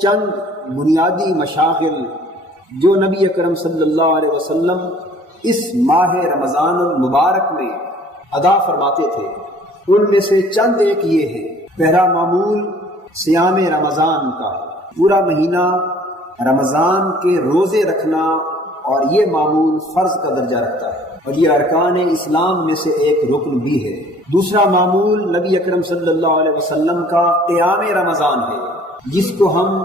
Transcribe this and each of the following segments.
چند بنیادی مشاغل جو نبی اکرم صلی اللہ علیہ وسلم اس ماہ رمضان المبارک میں ادا فرماتے تھے، ان میں سے چند ایک یہ ہے۔ پہلا معمول صیام رمضان کا ہے، پورا مہینہ رمضان کے روزے رکھنا، اور یہ معمول فرض کا درجہ رکھتا ہے اور یہ ارکان اسلام میں سے ایک رکن بھی ہے۔ دوسرا معمول نبی اکرم صلی اللہ علیہ وسلم کا قیام رمضان ہے، جس کو ہم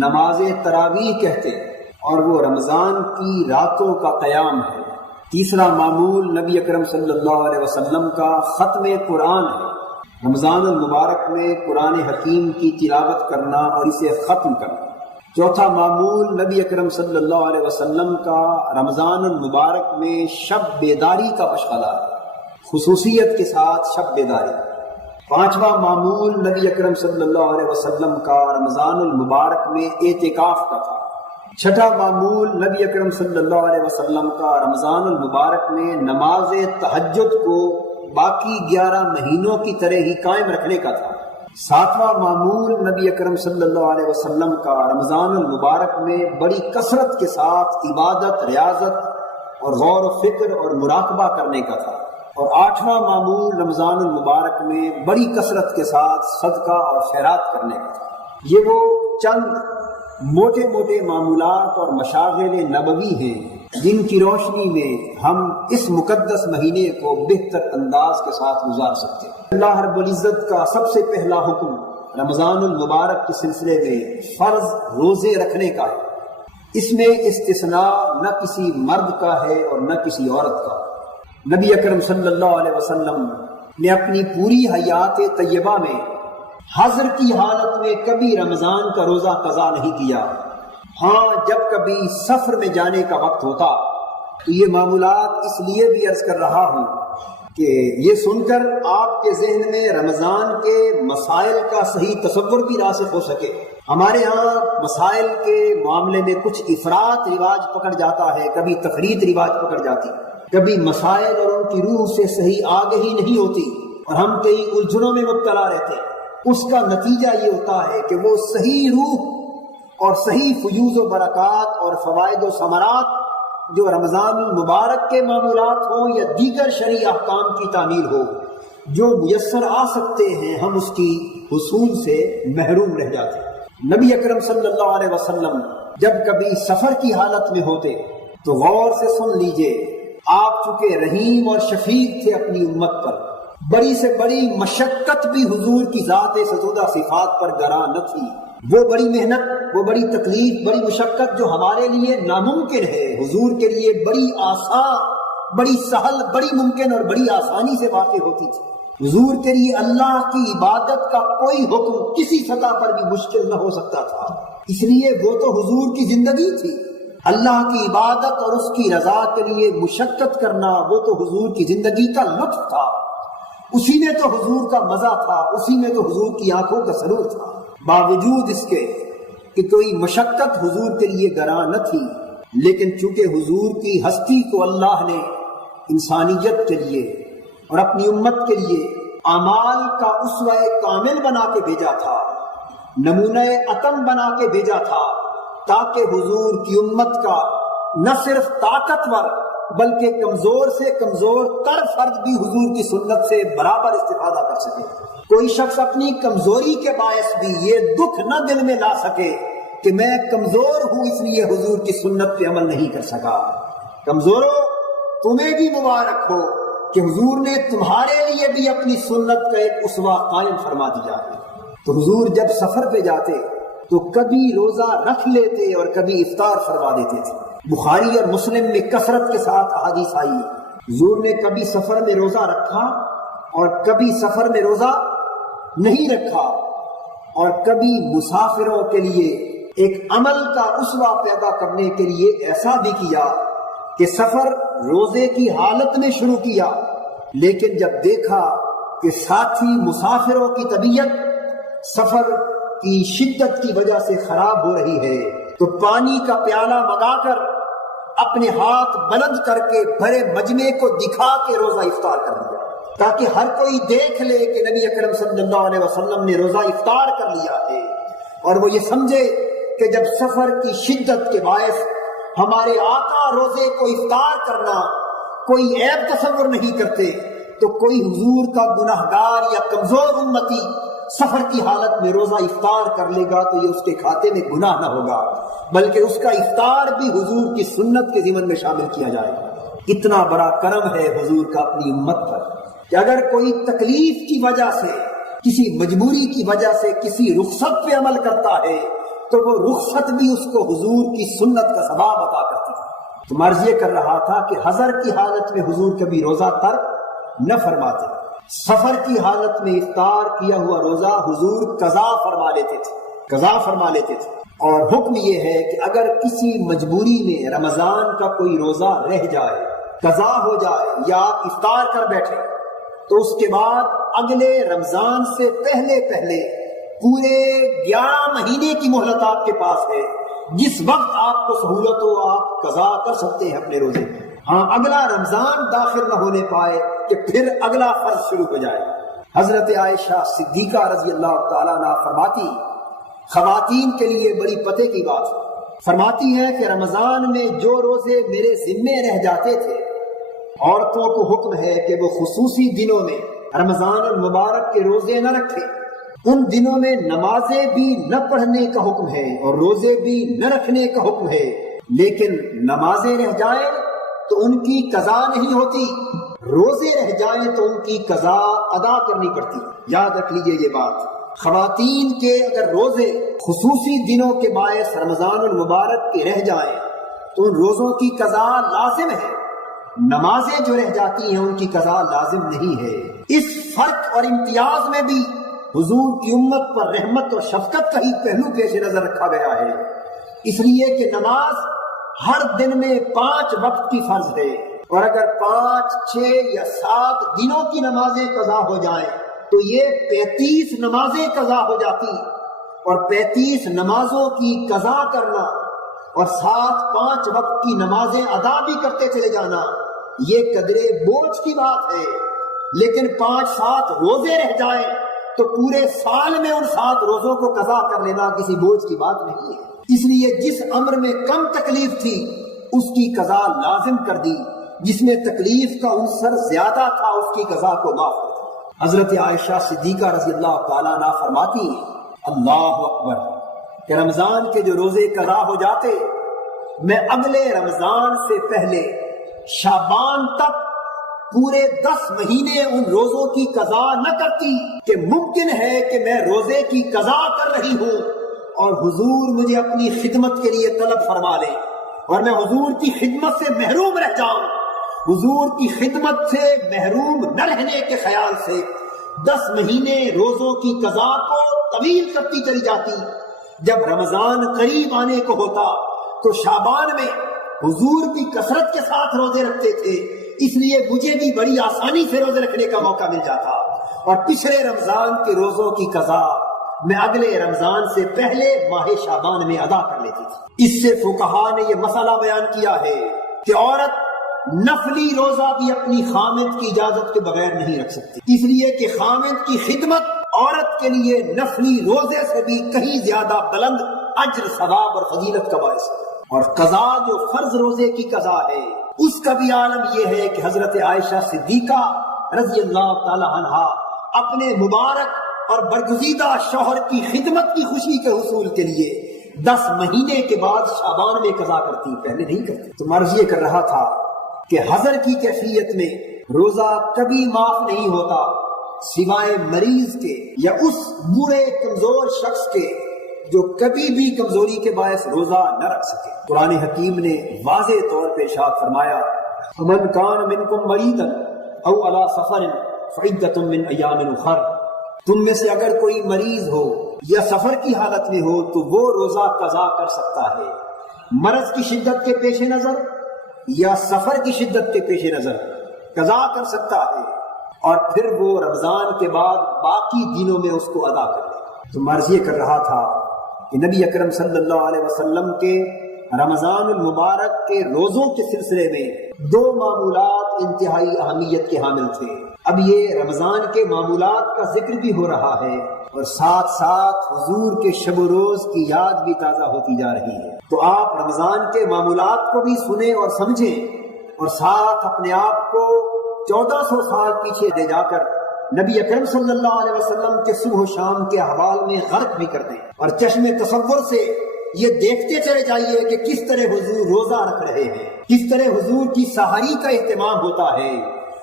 نماز تراویح کہتے ہیں، اور وہ رمضان کی راتوں کا قیام ہے۔ تیسرا معمول نبی اکرم صلی اللہ علیہ وسلم کا ختم قرآن ہے، رمضان المبارک میں قرآن حکیم کی تلاوت کرنا اور اسے ختم کرنا۔ چوتھا معمول نبی اکرم صلی اللہ علیہ وسلم کا رمضان المبارک میں شب بیداری کا مشغلہ ہے، خصوصیت کے ساتھ شب بیداری۔ پانچواں معمول نبی اکرم صلی اللہ علیہ وسلم کا رمضان المبارک میں اعتکاف کا تھا۔ چھٹا معمول نبی اکرم صلی اللہ علیہ وسلم کا رمضان المبارک میں نماز تہجد کو باقی 11 مہینوں کی طرح ہی قائم رکھنے کا تھا۔ ساتواں معمول نبی اکرم صلی اللہ علیہ وسلم کا رمضان المبارک میں بڑی کثرت کے ساتھ عبادت، ریاضت اور غور و فکر اور مراقبہ کرنے کا تھا۔ اور آٹھواں معمول رمضان المبارک میں بڑی کثرت کے ساتھ صدقہ اور خیرات کرنے کا تھا۔ یہ وہ چند موٹے موٹے معمولات اور مشاغل نبوی ہیں جن کی روشنی میں ہم اس مقدس مہینے کو بہتر انداز کے ساتھ گزار سکتے ہیں۔ اللہ رب العزت کا سب سے پہلا حکم رمضان المبارک کے سلسلے میں فرض روزے رکھنے کا ہے۔ اس میں استثناء نہ کسی مرد کا ہے اور نہ کسی عورت کا۔ نبی اکرم صلی اللہ علیہ وسلم نے اپنی پوری حیات طیبہ میں حضر کی حالت میں کبھی رمضان کا روزہ قضا نہیں کیا۔ ہاں، جب کبھی سفر میں جانے کا وقت ہوتا تو یہ معمولات اس لیے بھی عرض کر رہا ہوں کہ یہ سن کر آپ کے ذہن میں رمضان کے مسائل کا صحیح تصور بھی راسخ ہو سکے۔ ہمارے ہاں مسائل کے معاملے میں کچھ افراط رواج پکڑ جاتا ہے، کبھی تفریط رواج پکڑ جاتی، کبھی مسائل اور ان کی روح سے صحیح آگہی نہیں ہوتی اور ہم کئی الجھنوں میں مبتلا رہتے ہیں۔ اس کا نتیجہ یہ ہوتا ہے کہ وہ صحیح روح اور صحیح فیوز و برکات اور فوائد و ثمرات جو رمضان المبارک کے معمولات ہوں یا دیگر شرعی احکام کی تعمیل ہو جو میسر آ سکتے ہیں، ہم اس کی حصول سے محروم رہ جاتے ہیں۔ نبی اکرم صلی اللہ علیہ وسلم جب کبھی سفر کی حالت میں ہوتے تو غور سے سن لیجئے، آپ چونکہ رحیم اور شفیق تھے اپنی امت پر، بڑی سے بڑی مشقت بھی حضور کی ذات ستودہ صفات پر گراں نہ تھی۔ وہ بڑی محنت، وہ بڑی تکلیف، بڑی مشقت جو ہمارے لیے ناممکن ہے، حضور کے لیے بڑی آسان، بڑی سہل، بڑی ممکن اور بڑی آسانی سے واقع ہوتی تھی۔ حضور کے لیے اللہ کی عبادت کا کوئی حکم کسی سطح پر بھی مشکل نہ ہو سکتا تھا، اس لیے وہ تو حضور کی زندگی تھی۔ اللہ کی عبادت اور اس کی رضا کے لیے مشقت کرنا وہ تو حضور کی زندگی کا لطف تھا، اسی میں تو حضور کا مزہ تھا، اسی میں تو حضور کی آنکھوں کا سرور تھا۔ باوجود اس کے کہ کوئی مشقت حضور کے لیے گراں نہ تھی، لیکن چونکہ حضور کی ہستی کو اللہ نے انسانیت کے لیے اور اپنی امت کے لیے اعمال کا اسوہ کامل بنا کے بھیجا تھا، نمونہ عطن بنا کے بھیجا تھا، تاکہ حضور کی امت کا نہ صرف طاقتور بلکہ کمزور سے کمزور تر فرد بھی حضور کی سنت سے برابر استفادہ کر سکے۔ کوئی شخص اپنی کمزوری کے باعث بھی یہ دکھ نہ دل میں لا سکے کہ میں کمزور ہوں اس لیے حضور کی سنت پہ عمل نہیں کر سکا۔ کمزوروں، تمہیں بھی مبارک ہو کہ حضور نے تمہارے لیے بھی اپنی سنت کا ایک اسوہ قائم فرما دیا ہے۔ تو حضور جب سفر پہ جاتے تو کبھی روزہ رکھ لیتے اور کبھی افطار فرما دیتے تھے۔ بخاری اور مسلم میں کثرت کے ساتھ احادیث آئی ہے، حضور نے کبھی سفر میں روزہ رکھا اور کبھی سفر میں روزہ نہیں رکھا، اور کبھی مسافروں کے لیے ایک عمل کا اسوہ پیدا کرنے کے لیے ایسا بھی کیا کہ سفر روزے کی حالت میں شروع کیا، لیکن جب دیکھا کہ ساتھی مسافروں کی طبیعت سفر کی شدت کی وجہ سے خراب ہو رہی ہے تو پانی کا پیالہ منگا کر اپنے ہاتھ بلند کر کے بھرے مجمع کو دکھا کے روزہ افطار کر لیا، تاکہ ہر کوئی دیکھ لے کہ نبی اکرم صلی اللہ علیہ وسلم نے روزہ افطار کر لیا ہے۔ اور وہ یہ سمجھے کہ جب سفر کی شدت کے باعث ہمارے آقا روزے کو افطار کرنا کوئی عیب تصور نہیں کرتے، تو کوئی حضور کا گناہگار یا کمزور امتی سفر کی حالت میں روزہ افطار کر لے گا تو یہ اس کے کھاتے میں گناہ نہ ہوگا، بلکہ اس کا افطار بھی حضور کی سنت کے ضمن میں شامل کیا جائے گا۔ اتنا بڑا کرم ہے حضور کا اپنی امت پر کہ اگر کوئی تکلیف کی وجہ سے، کسی مجبوری کی وجہ سے کسی رخصت پہ عمل کرتا ہے تو وہ رخصت بھی اس کو حضور کی سنت کا ثواب عطا کرتی ہے۔ تو مرض یہ کر رہا تھا کہ حضر کی حالت میں حضور کبھی روزہ ترک نہ فرماتے، سفر کی حالت میں افطار کیا ہوا روزہ حضور قضا فرما لیتے تھے۔ اور حکم یہ ہے کہ اگر کسی مجبوری میں رمضان کا کوئی روزہ رہ جائے، قضا ہو جائے یا آپ افطار کر بیٹھے، تو اس کے بعد اگلے رمضان سے پہلے پورے 11 مہینے کی مہلت آپ کے پاس ہے، جس وقت آپ کو سہولت ہو آپ قضا کر سکتے ہیں اپنے روزے میں۔ ہاں، اگلا رمضان داخل نہ ہونے پائے کہ پھر اگلا فرض شروع ہو جائے۔ حضرت عائشہ صدیقہ رضی اللہ تعالیٰ عنہ فرماتی، خواتین کے لیے بڑی پتے کی بات ہے، فرماتی ہے کہ رمضان میں جو روزے میرے ذمے رہ جاتے تھے، عورتوں کو حکم ہے کہ وہ خصوصی دنوں میں رمضان المبارک کے روزے نہ رکھیں، ان دنوں میں نمازیں بھی نہ پڑھنے کا حکم ہے اور روزے بھی نہ رکھنے کا حکم ہے، لیکن نمازیں رہ جائیں تو ان کی قضا نہیں ہوتی، روزے رہ جائیں تو ان کی قضا ادا کرنی پڑتی۔ یاد رکھ لیجئے یہ بات، خواتین کے اگر روزے خصوصی دنوں کے باعث رمضان المبارک کے رہ جائیں تو ان روزوں کی قضا لازم ہے، نمازیں جو رہ جاتی ہیں ان کی قضا لازم نہیں ہے۔ اس فرق اور امتیاز میں بھی حضور کی امت پر رحمت اور شفقت کا ہی پہلو پیش نظر رکھا گیا ہے، اس لیے کہ نماز ہر دن میں 5 وقت کی فرض ہے، اور اگر 5، 6 یا 7 دنوں کی نمازیں قضا ہو جائیں تو یہ 35 نمازیں قضا ہو جاتی، اور 35 نمازوں کی قضا کرنا اور 5 وقت کی نمازیں ادا بھی کرتے چلے جانا یہ قدرے بوجھ کی بات ہے، لیکن 5-7 روزے رہ جائیں تو پورے سال میں ان 7 روزوں کو قضا کر لینا کسی بوجھ کی بات نہیں ہے۔ اس لیے جس امر میں کم تکلیف تھی اس کی قضا لازم کر دی، جس میں تکلیف کا عنصر زیادہ تھا اس کی قضا کو معاف کر دیا۔ حضرت عائشہ صدیقہ رضی اللہ تعالیٰ عنہ فرماتی ہیں، اللہ اکبر، کہ رمضان کے جو روزے قضا ہو جاتے میں اگلے رمضان سے پہلے شعبان تک پورے 10 مہینے ان روزوں کی قضا نہ کرتی کہ ممکن ہے کہ میں روزے کی قضا کر رہی ہوں اور حضور مجھے اپنی خدمت کے لیے طلب فرما لے اور میں حضور کی خدمت سے محروم رہ جاؤں۔ حضور کی خدمت سے محروم نہ رہنے کے خیال سے 10 مہینے روزوں کی قضا کو طویل کرتی چلی جاتی۔ جب رمضان قریب آنے کو ہوتا تو شعبان میں حضور بھی کثرت کے ساتھ روزے رکھتے تھے، اس لیے مجھے بھی بڑی آسانی سے روزے رکھنے کا موقع مل جاتا، اور پچھلے رمضان کے روزوں کی قضا میں اگلے رمضان سے پہلے ماہ شعبان میں ادا کر لیتی تھی۔ اس سے فقہا نے یہ مسئلہ بیان کیا ہے کہ عورت نفلی روزہ بھی اپنی خامد کی اجازت کے بغیر نہیں رکھ سکتی، اس لیے کہ خامد کی خدمت عورت کے لیے نفلی روزے سے بھی کہیں زیادہ بلند اجر، ثواب اور فضیلت کا باعث ہے۔ اور قضا جو فرض روزے کی قضا ہے اس کا بھی عالم یہ ہے کہ حضرت عائشہ صدیقہ رضی اللہ تعالی عنہا اپنے مبارک اور برگزیدہ شوہر کی خدمت کی خوشی کے حصول کے لیے 10 مہینے کے بعد شعبان میں قضا کرتی، پہلے نہیں کرتی۔ تو مرض یہ کر رہا تھا کہ حضر کی کیفیت میں روزہ کبھی معاف نہیں ہوتا سوائے مریض کے یا اس بوڑھے کمزور شخص کے جو کبھی بھی کمزوری کے باعث روزہ نہ رکھ سکے۔ قرآن حکیم نے واضح طور پہ ارشاد فرمایا، فَمَنْ كَانَ مِنْكُمْ مَرِيضًا أَوْ عَلَى سَفَرٍ فَعِدَّةٌ مِّنْ أَيَّامٍ أُخَرَ، تم میں سے اگر کوئی مریض ہو یا سفر کی حالت میں ہو تو وہ روزہ قضا کر سکتا ہے، مرض کی شدت کے پیش نظر یا سفر کی شدت کے پیش نظر قضا کر سکتا ہے، اور پھر وہ رمضان کے بعد باقی دنوں میں اس کو ادا کر لے۔ تو مرض یہ کر رہا تھا کہ نبی اکرم صلی اللہ علیہ وسلم کے رمضان المبارک کے روزوں کے سلسلے میں 2 معمولات انتہائی اہمیت کے حامل تھے۔ اب یہ رمضان کے معمولات کا ذکر بھی ہو رہا ہے اور ساتھ ساتھ حضور کے شب و روز کی یاد بھی تازہ ہوتی جا رہی ہے۔ تو آپ رمضان کے معمولات کو بھی سنیں اور سمجھیں، اور ساتھ اپنے آپ کو 1400 سال پیچھے لے جا کر نبی اکرم صلی اللہ علیہ وسلم کے صبح و شام کے احوال میں غرق بھی کر دیں، اور چشم تصور سے یہ دیکھتے چلے جائیے کہ کس طرح حضور روزہ رکھ رہے ہیں، کس طرح حضور کی سحری کا اہتمام ہوتا ہے،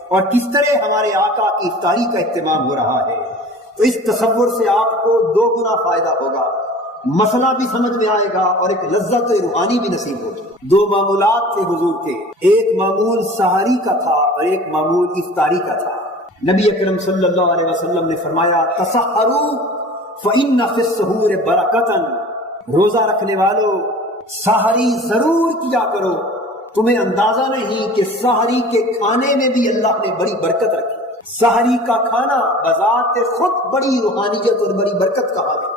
اور کس طرح ہمارے آقا کی افطاری کا اہتمام ہو رہا ہے۔ تو اس تصور سے آپ کو 2 گنا فائدہ ہوگا، مسئلہ بھی سمجھ میں آئے گا اور ایک لذت روحانی بھی نصیب ہوگی۔ 2 معمولات تھے حضور کے، ایک معمول سحری کا تھا اور ایک معمول افطاری کا تھا۔ نبی اکرم صلی اللہ علیہ وسلم نے فرمایا تسحروا فإن فی السحور برکۃ، روزہ رکھنے والوں سحری ضرور کیا کرو، تمہیں اندازہ نہیں کہ سحری کے کھانے میں بھی اللہ نے بڑی برکت رکھی۔ سحری کا کھانا بذات خود بڑی روحانیت اور بڑی برکت کا حامل۔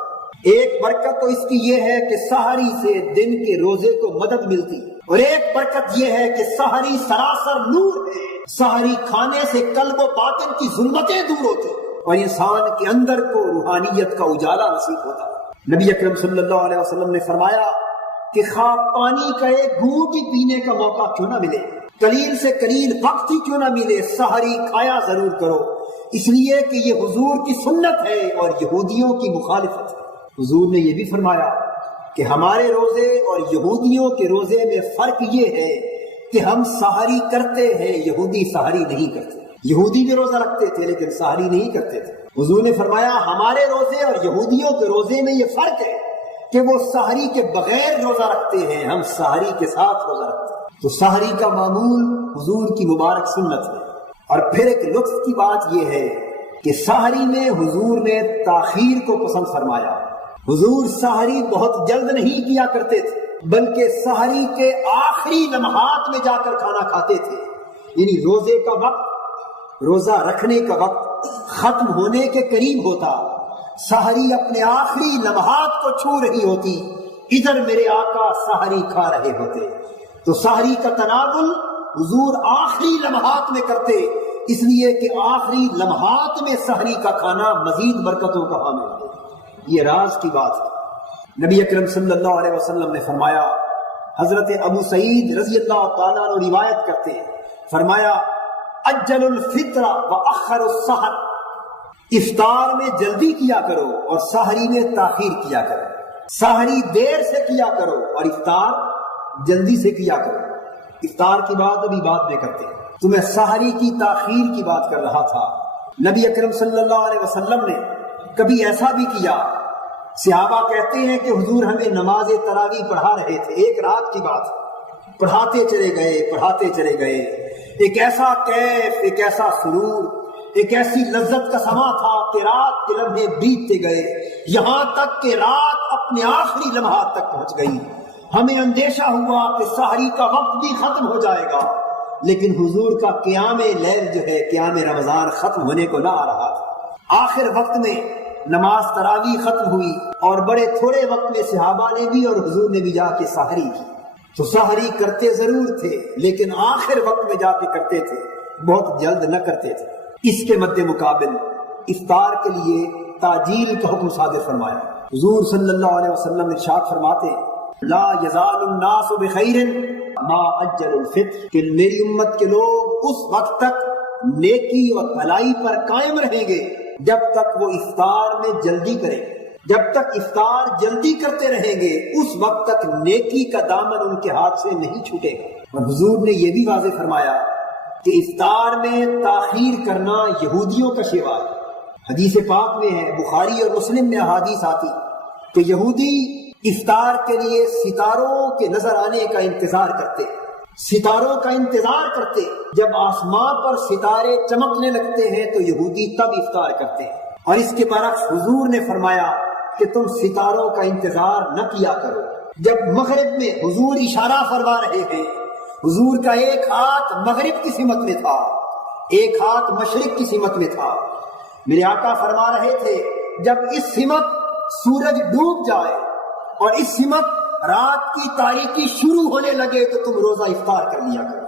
ایک برکت تو اس کی یہ ہے کہ سحری سے دن کے روزے کو مدد ملتی، اور ایک برکت یہ ہے کہ سحری سراسر نور ہے، سحری کھانے سے قلب و باطن کی ظلمتیں دور ہوتی اور انسان کے اندر کو روحانیت کا اجالا نصیب ہوتا۔ نبی اکرم صلی اللہ علیہ وسلم نے فرمایا کہ خواہ پانی کا ایک گھونٹ ہی پینے کا موقع کیوں نہ ملے، قلیل سے قلیل وقت ہی کیوں نہ ملے، سحری کھایا ضرور کرو، اس لیے کہ یہ حضور کی سنت ہے اور یہودیوں کی مخالفت ہے۔ حضور نے یہ بھی فرمایا کہ ہمارے روزے اور یہودیوں کے روزے میں فرق یہ ہے کہ ہم سحری کرتے ہیں، یہودی سحری نہیں کرتے۔ یہودی بھی روزہ رکھتے تھے لیکن سحری نہیں کرتے تھے۔ حضور نے فرمایا ہمارے روزے اور یہودیوں کے روزے میں یہ فرق ہے کہ وہ سحری کے بغیر روزہ رکھتے ہیں، ہم سحری کے ساتھ روزہ رکھتے ہیں۔ تو سحری کا معمول حضور کی مبارک سنت ہے۔ اور پھر ایک لطف کی بات یہ ہے کہ سحری میں حضور نے تاخیر کو پسند فرمایا۔ حضور سحری بہت جلد نہیں کیا کرتے تھے، بلکہ سحری کے آخری لمحات میں جا کر کھانا کھاتے تھے، یعنی روزے کا وقت، روزہ رکھنے کا وقت ختم ہونے کے قریب ہوتا، سحری اپنے آخری لمحات کو چھو رہی ہوتی، ادھر میرے آقا سحری کھا رہے ہوتے۔ تو سحری کا تناول حضور آخری لمحات میں کرتے، اس لیے کہ آخری لمحات میں سحری کا کھانا مزید برکتوں کا حامل ہے۔ یہ راز کی بات ہے۔ نبی اکرم صلی اللہ علیہ وسلم نے فرمایا، حضرت ابو سعید رضی اللہ تعالیٰ عنہ روایت کرتے ہیں، فرمایا اجل الفطر واخر السحر، افطار میں جلدی کیا کرو اور سحری میں تاخیر کیا کرو، سحری دیر سے کیا کرو اور افطار جلدی سے کیا کرو۔ افطار کی بات ابھی بعد میں کرتے ہیں، تو میں سحری کی تاخیر کی بات کر رہا تھا۔ نبی اکرم صلی اللہ علیہ وسلم نے کبھی ایسا بھی کیا، صحابہ کہتے ہیں کہ حضور ہمیں نماز تراویح پڑھا رہے تھے، ایک رات کی بات، پڑھاتے چلے گئے، ایک ایسا کیف، ایک ایسا سرور، ایک ایسی لذت کا سما تھا کہ رات کے لمحے بیتتے گئے، یہاں تک کہ رات اپنے آخری لمحات تک پہنچ گئی۔ ہمیں اندیشہ ہوا کہ سحری کا وقت بھی ختم ہو جائے گا، لیکن حضور کا قیام لیل جو ہے، قیام رمضان ختم ہونے کو نہ آ رہا تھا۔ آخر وقت میں نماز تراویح ختم ہوئی اور بڑے تھوڑے وقت میں صحابہ نے بھی اور حضور نے بھی جا کے سحری کی۔ تو سحری کرتے ضرور تھے لیکن آخر وقت میں جا کے کرتے تھے، بہت جلد نہ کرتے تھے۔ اس کے مد مقابل افطار کے لیے تاجیل کا حکم صادر فرمایا۔ حضور صلی اللہ علیہ وسلم ارشاد فرماتے لا یزال الناس بخیر ما اجل الفطر، کہ میری امت کے لوگ اس وقت تک نیکی اور بھلائی پر قائم رہیں گے جب تک وہ افطار میں جلدی کریں، جب تک افطار جلدی کرتے رہیں گے اس وقت تک نیکی کا دامن ان کے ہاتھ سے نہیں چھوٹے گا۔ اور حضور نے یہ بھی واضح فرمایا کہ افطار میں تاخیر کرنا یہودیوں کا شیوا ہے۔ حدیث پاک میں ہے، بخاری اور مسلم میں احادیث آتی کہ یہودی افطار کے لیے ستاروں کے نظر آنے کا انتظار کرتے، ستاروں کا انتظار کرتے، جب آسمان پر ستارے چمکنے لگتے ہیں تو یہودی تب افطار کرتے ہیں۔ اور اس کے برعکس حضور نے فرمایا کہ تم ستاروں کا انتظار نہ کیا کرو۔ جب مغرب میں حضور اشارہ فرما رہے ہیں، حضور کا ایک ہاتھ مغرب کی سمت میں تھا، ایک ہاتھ مشرق کی سمت میں تھا، میرے آقا فرما رہے تھے جب اس سمت سورج ڈوب جائے اور اس سمت رات کی تاریکی شروع ہونے لگے تو تم روزہ افطار کر لیا کرو۔